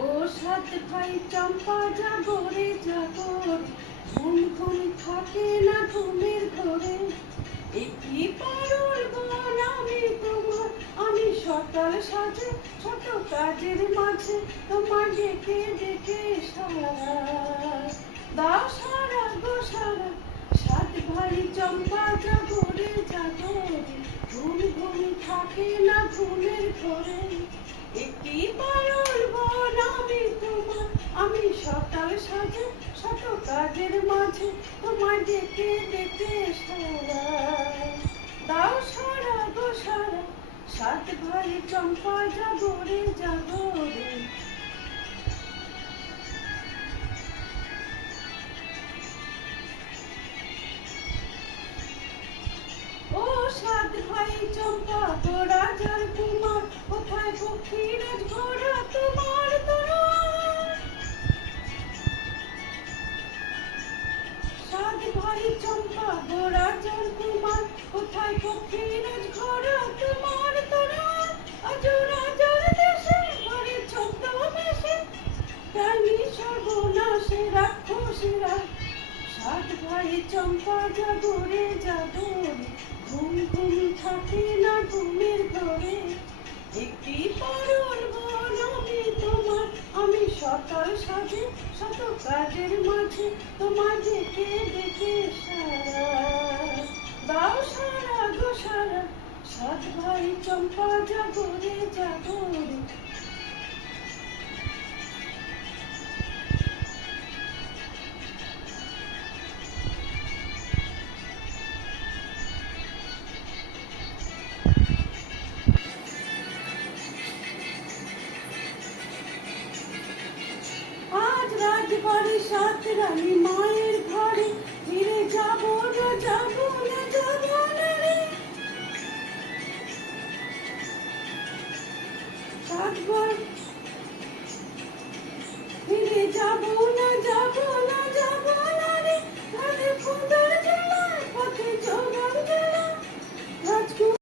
ও সাত ভাই চম্পা জাগরে জাগর, ঘুম ঘুম থাকে না ঘুমের ঘরে। একটি পারুল বন আমি তোমার, আমি সকাল সাজে ছোট কাজের মাঝে তোমার ডেকে ডেকে সারা দাও সারা গো সারা। সাত ভাই চম্পা জাগরে জাগরে, ঘুম ঘুম থাকে না ঘুমের ঘরে। একটি পারুল বন আমি তোমার, আমি সকাল সাজে শত কাজের মাঝে তোমার ডেকে ডেকে সারা দাও সারা গো সারা। সাত ভাই চম্পা জাগরে জাগরে। ও সাত ভাই চম্পা গো রাজার কুমার, কোথায় পক্ষীরাজ ঘোড়া তোমার তরোয়ার। সাত ভাই চম্পা গো রাজার কুমার, কোথায় পক্ষীরাজ ঘোড়া তোমার তরোয়ার। আজ রাজার দেশে ঘরে ছদ্মবেশে ডাইনি সর্বনাশে রাক্ষসীরা। সাত ভাই চম্পা জাগরে জাগরে, ঘুম ঘুম থাকে না ঘুমের ঘরে। একটি পারুল বন আমি তোমার, আমি সকাল সাজে শত কাজের মাঝে তোমার ডেকে ডেকে সারা দাও সারা গো সারা। সাত ভাই চম্পা জাগরে জাগরে। আজ রাজবাড়ি সাত রানী মায়ের ঘরে, ফিরে যাবো না যাবো না যাবো না রে। সাতবার ফিরে যাবো না যাবো না।